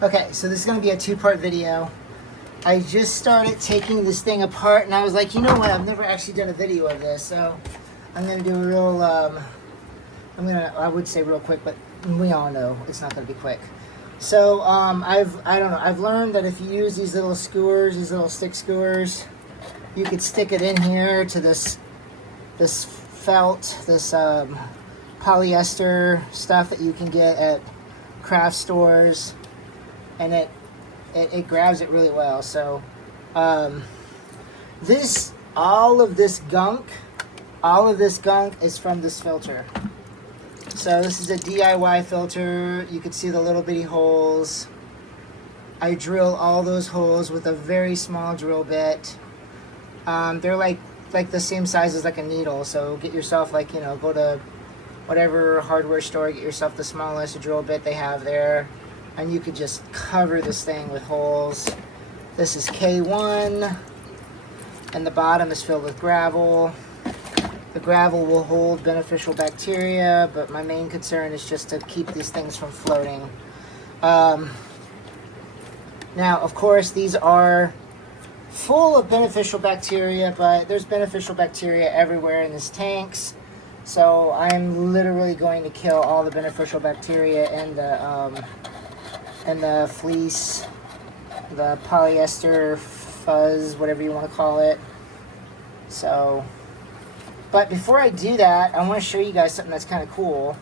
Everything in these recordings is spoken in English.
Okay, so this is going to be a two-part video. I just started taking this thing apart, and I was like, you know what? I've never actually done a video of this, so I'm going to do a real, I would say real quick, but we all know it's not going to be quick. So, I've learned that if you use these little skewers, these little stick skewers, you could stick it in here to this felt, this polyester stuff that you can get at craft stores, and it grabs it really well. So all of this gunk is from this filter. So this is a DIY filter. You can see the little bitty holes. I drill all those holes with a very small drill bit. They're like the same size as like a needle. So get yourself, like, you know, go to whatever hardware store, get yourself the smallest drill bit they have there, and you could just cover this thing with holes. This is K1, and the bottom is filled with gravel. The gravel will hold beneficial bacteria, but my main concern is just to keep these things from floating. Now, of course, these are full of beneficial bacteria, but there's beneficial bacteria everywhere in these tanks. So I'm literally going to kill all the beneficial bacteria in the fleece, the polyester fuzz, whatever you want to call it. So, but before I do that, I want to show you guys something that's kind of cool.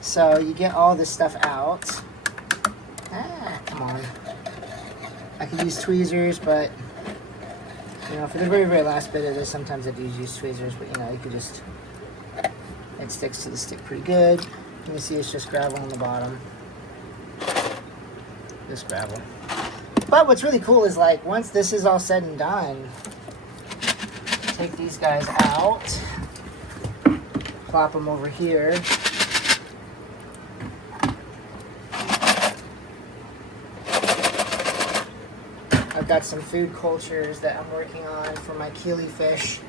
So you get all this stuff out. Come on. I could use tweezers, but you know, for the very, very last bit of this, sometimes I do use tweezers, but you know, you could just, it sticks to the stick pretty good. You can see it's just gravel on the bottom. Just gravel. But what's really cool is, like, once this is all said and done, take these guys out, plop them over here. I've got some food cultures that I'm working on for my keely fish.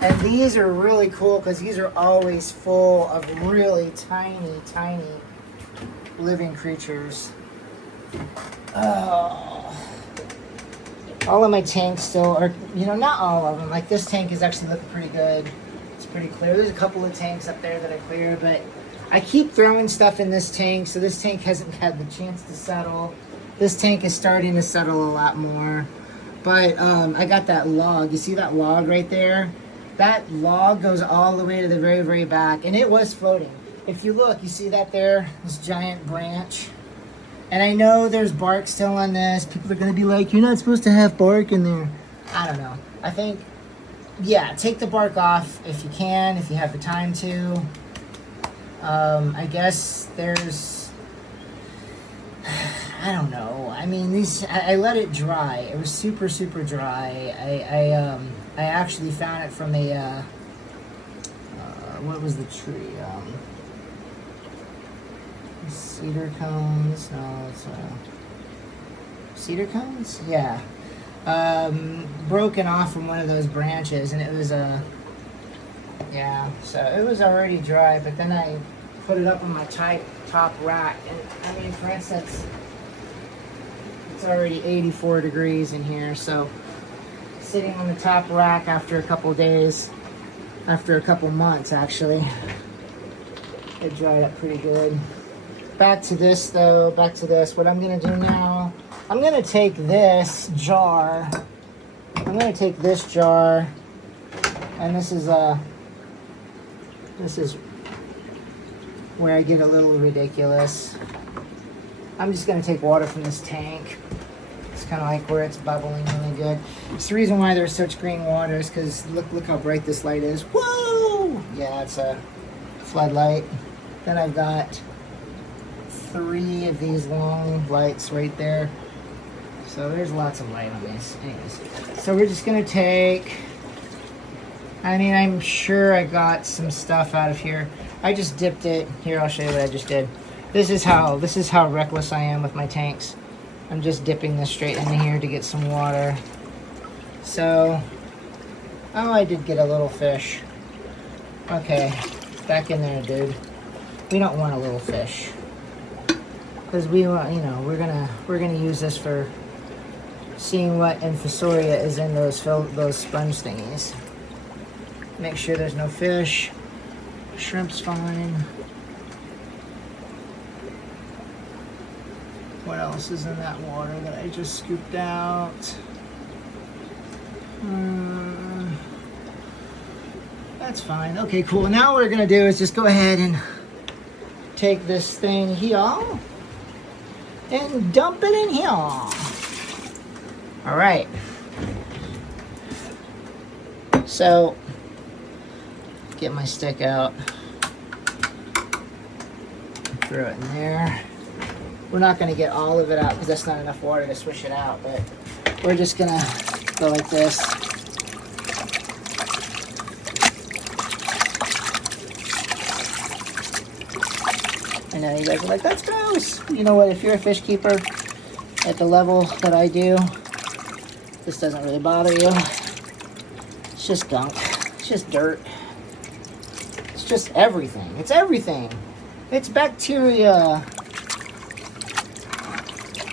And these are really cool because these are always full of really tiny, tiny living creatures. Oh. All of my tanks still are, you know, not all of them. Like this tank is actually looking pretty good. It's pretty clear. There's a couple of tanks up there that I cleared, but I keep throwing stuff in this tank, so this tank hasn't had the chance to settle. This tank is starting to settle a lot more. But I got that log. You see that log right there? That log goes all the way to the very, very back. And it was floating. If you look, you see that there? This giant branch. And I know there's bark still on this. People are going to be like, you're not supposed to have bark in there. I don't know. I think, yeah, take the bark off if you can, if you have the time to. I guess there's... I don't know. I mean, I let it dry. It was super, super dry. I actually found it from a, what was the tree? Cedar cones? No, it's, cedar cones? Yeah. Broken off from one of those branches, and it was, yeah, so it was already dry, but then I put it up on my top rack, and, I mean, for instance, it's already 84 degrees in here, so sitting on the top rack after a couple days, after a couple months actually, it dried up pretty good. Back to this though, back to this. What I'm gonna do now, I'm gonna take this jar, and this is where I get a little ridiculous. I'm just gonna take water from this tank. It's kind of like where it's bubbling really good. It's the reason why there's such green water is because look how bright this light is. Whoa! Yeah, it's a floodlight. Then I've got 3 of these long lights right there. So there's lots of light on these. Anyways, so we're just gonna take, I mean, I'm sure I got some stuff out of here. I just dipped it. Here, I'll show you what I just did. This is how reckless I am with my tanks. I'm just dipping this straight into here to get some water. So, oh, I did get a little fish. Okay, back in there, dude. We don't want a little fish. because we want, you know, we're gonna use this for seeing what infusoria is in those sponge thingies. Make sure there's no fish. Shrimp's fine. What else is in that water that I just scooped out? That's fine. Okay, cool. Now what we're gonna do is just go ahead and take this thing here and dump it in here. All right. So, get my stick out. Throw it in there. We're not gonna get all of it out because that's not enough water to swish it out, but we're just gonna go like this. I know you guys are like, that's gross. You know what, if you're a fish keeper at the level that I do, this doesn't really bother you. It's just gunk. It's just dirt. It's just everything. It's everything. It's bacteria.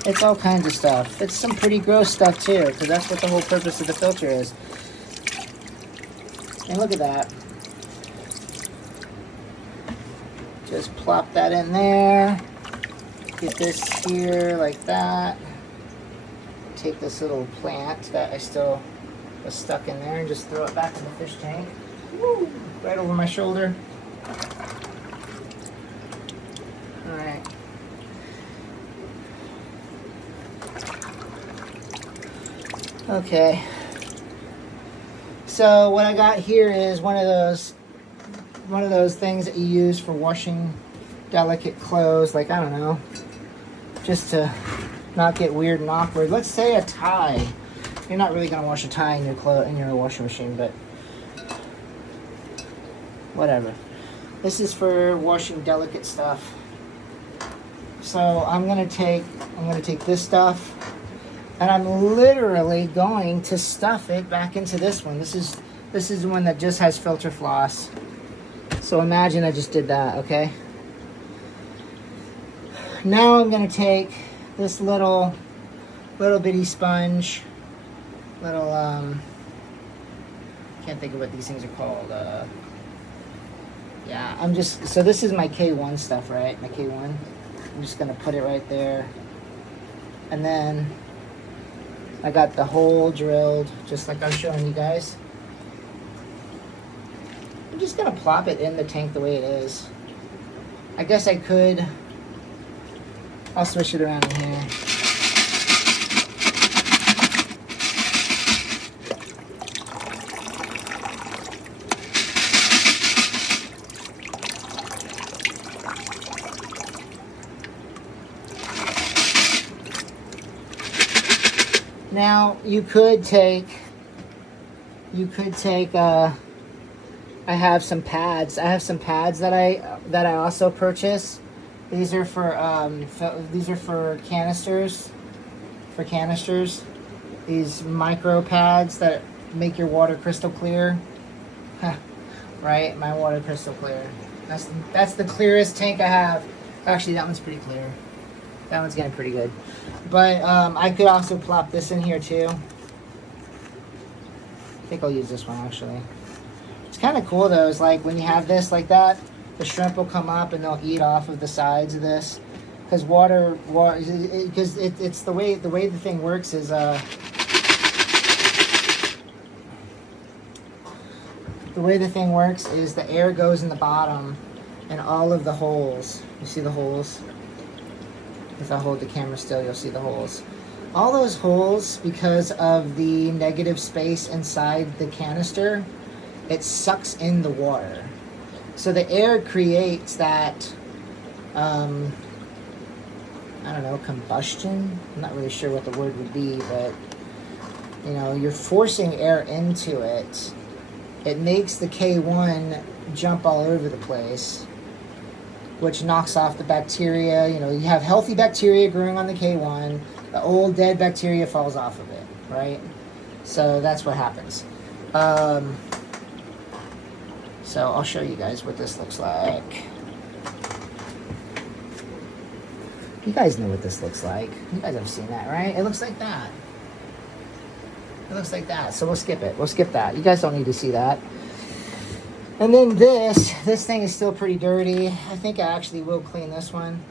It's all kinds of stuff. It's some pretty gross stuff too, because that's what the whole purpose of the filter is. And look at that. Just plop that in there. Get this here like that. Take this little plant that I still was stuck in there and just throw it back in the fish tank. Woo! Right over my shoulder. Alright. Okay. So what I got here is one of those things that you use for washing delicate clothes, like, I don't know, just to not get weird and awkward. Let's say a tie. You're not really gonna wash a tie in your washing machine, but whatever. This is for washing delicate stuff. So I'm gonna take this stuff, and I'm literally going to stuff it back into this one. This is the one that just has filter floss. So imagine I just did that, okay? Now I'm gonna take this little bitty sponge, can't think of what these things are called. Yeah, so this is my K1 stuff, right? My K1. I'm just gonna put it right there. And then I got the hole drilled, just like I was showing you guys. I'm just gonna plop it in the tank the way it is. I guess I could. I'll switch it around in here. Now you could take I have some pads. I have some pads that I also purchased. These are for canisters. For canisters, these micro pads that make your water crystal clear. Right, my water crystal clear. That's the clearest tank I have. Actually, that one's pretty clear. That one's getting pretty good. But I could also plop this in here too. I think I'll use this one actually. It's kind of cool though. It's like when you have this like that, the shrimp will come up and they'll eat off of the sides of this. Because because it's the way the thing works is the way the thing works is the air goes in the bottom and all of the holes. You see the holes? If I hold the camera still, you'll see the holes. All those holes, because of the negative space inside the canister, it sucks in the water. So the air creates that, I don't know, combustion? I'm not really sure what the word would be, but, you know, you're forcing air into it. It makes the K1 jump all over the place, which knocks off the bacteria. You know, you have healthy bacteria growing on the K1. The old dead bacteria falls off of it, right? So that's what happens. So I'll show you guys what this looks like. You guys know what this looks like. You guys have seen that, right? It looks like that. It looks like that. So we'll skip it. We'll skip that. You guys don't need to see that. And then this thing is still pretty dirty. I think I actually will clean this one.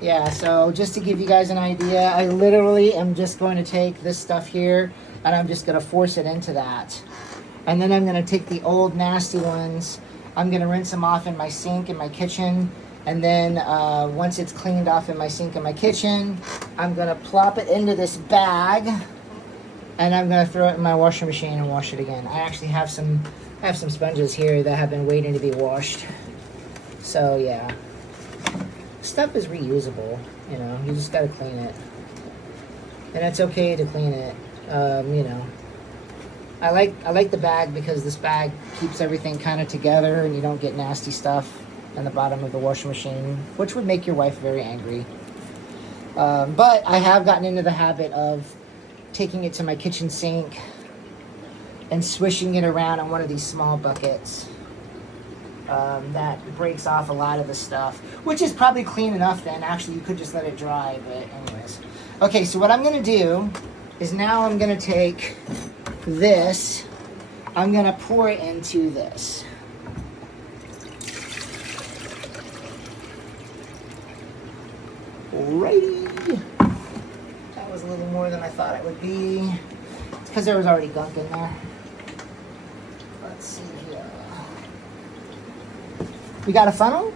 Yeah, so just to give you guys an idea, I literally am just going to take this stuff here and I'm just going to force it into that. And then I'm going to take the old nasty ones. I'm going to rinse them off in my sink in my kitchen. And then once it's cleaned off in my sink in my kitchen, I'm going to plop it into this bag and I'm going to throw it in my washing machine and wash it again. I actually have some sponges here that have been waiting to be washed. So yeah. Stuff is reusable, you know, you just gotta clean it. And it's okay to clean it. You know. I like the bag because this bag keeps everything kind of together and you don't get nasty stuff in the bottom of the washing machine, which would make your wife very angry. But I have gotten into the habit of taking it to my kitchen sink and swishing it around on one of these small buckets. That breaks off a lot of the stuff, which is probably clean enough then. Actually, you could just let it dry, but anyways. Okay, so what I'm going to do is now I'm going to take this, I'm going to pour it into this. Alrighty. That was a little more than I thought it would be. It's because there was already gunk in there. Let's see here. We got a funnel?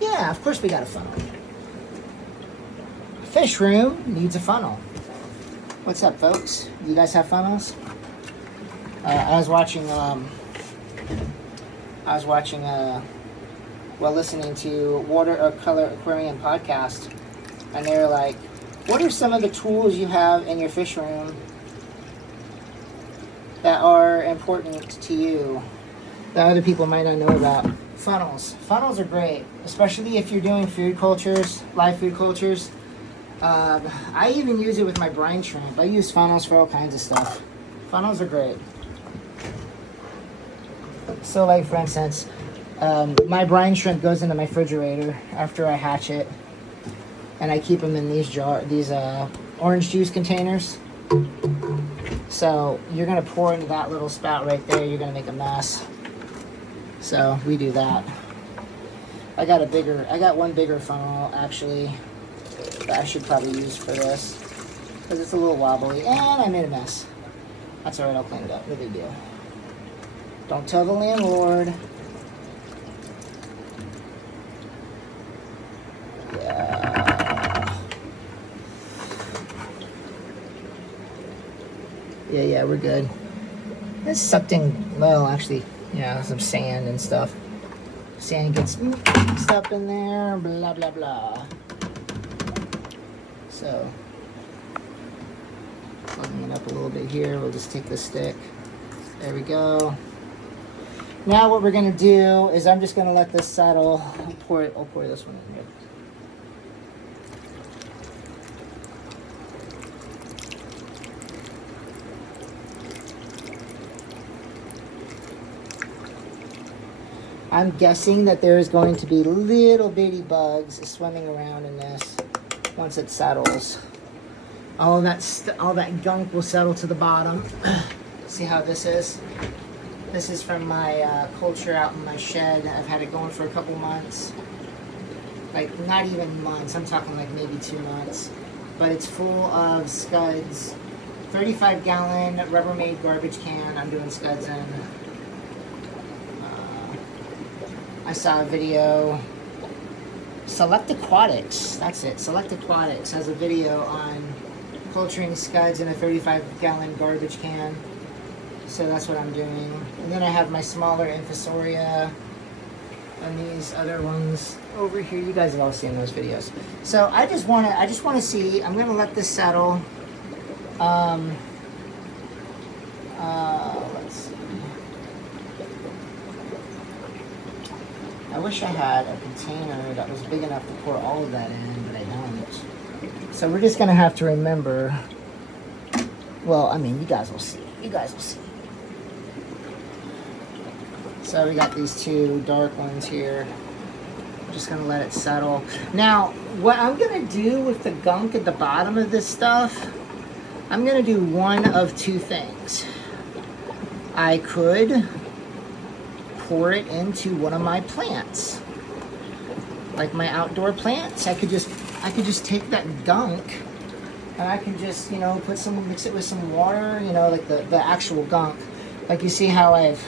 Yeah, of course we got a funnel. Fish room needs a funnel. What's up, folks? You guys have funnels? I was listening to Watercolor Aquarium podcast, and they were like, what are some of the tools you have in your fish room that are important to you that other people might not know about? Funnels. Funnels are great, especially if you're doing food cultures, live food cultures. I even use it with my brine shrimp. I use funnels for all kinds of stuff. Funnels are great. So like, for instance, my brine shrimp goes into my refrigerator after I hatch it, and I keep them in these orange juice containers. So you're gonna pour into that little spout right there, you're gonna make a mess. So we do that. I got one bigger funnel actually that I should probably use for this because it's a little wobbly and I made a mess. That's alright, I'll clean it up, no big deal. Don't tell the landlord. Yeah, we're good. It's sucked in, well, actually, yeah, some sand and stuff. Sand gets mixed up in there, blah, blah, blah. So, plugging it up a little bit here, we'll just take the stick. There we go. Now what we're gonna do is I'm just gonna let this settle. I'll pour this one in here. I'm guessing that there's going to be little bitty bugs swimming around in this once it settles. All that gunk will settle to the bottom. See how this is? This is from my culture out in my shed. I've had it going for a couple months. Like, not even months. I'm talking like maybe 2 months. But it's full of scuds. 35-gallon Rubbermaid garbage can I'm doing scuds in. I saw a video. Select Aquatics. That's it. Select Aquatics has a video on culturing scuds in a 35-gallon garbage can. So that's what I'm doing. And then I have my smaller Infusoria and these other ones over here. You guys have all seen those videos. So I just want to see. I'm gonna let this settle. Let's see. I wish I had a container that was big enough to pour all of that in, but I don't. So we're just gonna have to remember. Well, I mean, you guys will see. You guys will see. So we got these two dark ones here. just gonna let it settle. Now, what I'm gonna do with the gunk at the bottom of this stuff, I'm gonna do one of two things. I could pour it into one of my plants, like my outdoor plants. I could just take that gunk and I can just, you know, mix it with some water, you know, like the actual gunk. Like you see how I've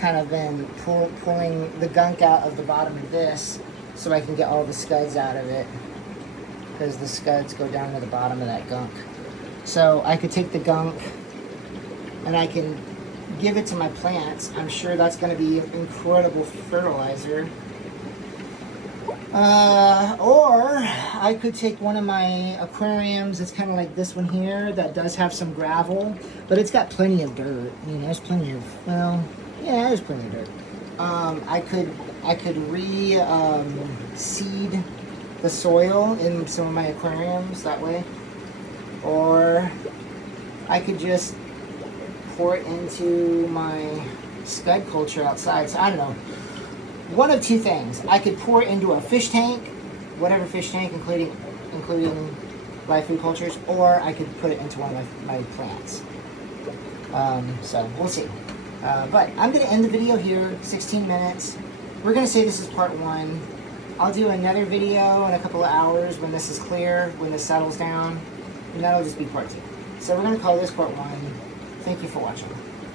kind of been pulling the gunk out of the bottom of this so I can get all the scuds out of it, because the scuds go down to the bottom of that gunk. So I could take the gunk and I can give it to my plants. I'm sure that's going to be incredible fertilizer. Or I could take one of my aquariums. It's kind of like this one here that does have some gravel, but it's got plenty of dirt. I mean, there's plenty of, well, yeah, there's plenty of dirt. I could seed the soil in some of my aquariums that way, or I could just pour it into my scud culture outside. So I don't know. One of two things. I could pour it into a fish tank, whatever fish tank, including live food cultures, or I could put it into one of my plants. So we'll see. But I'm going to end the video here, 16 minutes. We're going to say this is part one. I'll do another video in a couple of hours when this is clear, when this settles down, and that'll just be part two. So we're going to call this part one. Thank you for watching.